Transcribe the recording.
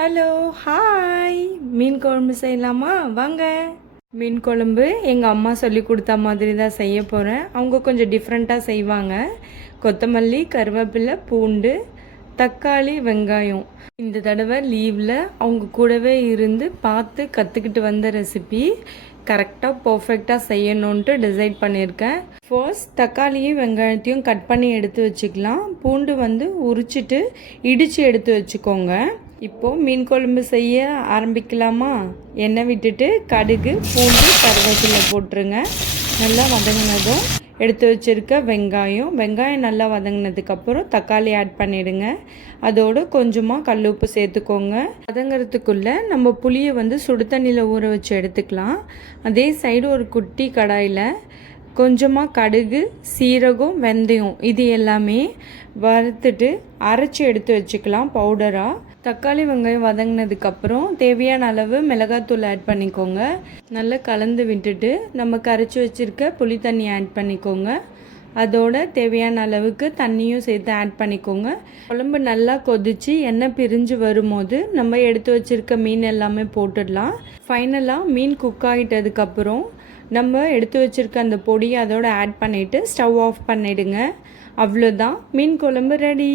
Hello hi மீன் குழம்பு செய்யலாமா வாங்க. மீன் குழம்பு எங்கள் அம்மா சொல்லி கொடுத்த மாதிரி தான் செய்ய போகிறேன். அவங்க கொஞ்சம் டிஃப்ரெண்ட்டாக செய்வாங்க. கொத்தமல்லி, கருவேப்பிலை, பூண்டு, தக்காளி, வெங்காயம். இந்த தடவை லீவில் அவங்க கூடவே இருந்து பார்த்து கற்றுக்கிட்டு வந்த ரெசிபி கரெக்டாக பர்ஃபெக்டாக செய்யணுன்ட்டு டிசைட் பண்ணியிருக்கேன். ஃபர்ஸ்ட் தக்காளியும் வெங்காயத்தையும் கட் பண்ணி எடுத்து வச்சுக்கலாம். பூண்டு உரிச்சிட்டு இடித்து எடுத்து வச்சுக்கோங்க. இப்போது மீன் குழம்பு செய்ய ஆரம்பிக்கலாமா? எண்ணெய் விட்டுட்டு கடுகு, பூண்டு, கருவேப்பிலை போட்டுருங்க. நல்லா வதங்கினதும் எடுத்து வச்சுருக்க வெங்காயம் நல்லா வதங்கினதுக்கப்புறம் தக்காளி ஆட் பண்ணிவிடுங்க. அதோடு கொஞ்சமாக கல் உப்பு சேர்த்துக்கோங்க. வதங்கிறதுக்குள்ளே நம்ம புளியை சுடு தண்ணியில் ஊற வச்சு எடுத்துக்கலாம். அதே சைடு ஒரு குட்டி கடாயில் கொஞ்சமாக கடுகு, சீரகம், வெந்தயம் இது எல்லாமே வறுத்துட்டு அரைச்சி எடுத்து வச்சுக்கலாம் பவுடராக. தக்காளி வெங்காயம் வதங்கினதுக்கப்புறம் தேவையான அளவு மிளகாத்தூள் ஆட் பண்ணிக்கோங்க. நல்லா கலந்து விட்டுட்டு நம்ம கரைச்சி வச்சுருக்க புளி தண்ணி ஆட் பண்ணிக்கோங்க. அதோட தேவையான அளவுக்கு தண்ணியும் சேர்த்து ஆட் பண்ணிக்கோங்க. குழம்பு நல்லா கொதித்து எண்ணெய் பிரிஞ்சு வரும்போது நம்ம எடுத்து வச்சுருக்க மீன் எல்லாமே போட்டுடலாம். ஃபைனலாக மீன் குக் ஆகிட்டதுக்கப்புறம் நம்ம எடுத்து வச்சுருக்க அந்த பொடியை அதோட ஆட் பண்ணிவிட்டு ஸ்டவ் ஆஃப் பண்ணிவிடுங்க. அவ்வளோதான், மீன் குழம்பு ரெடி.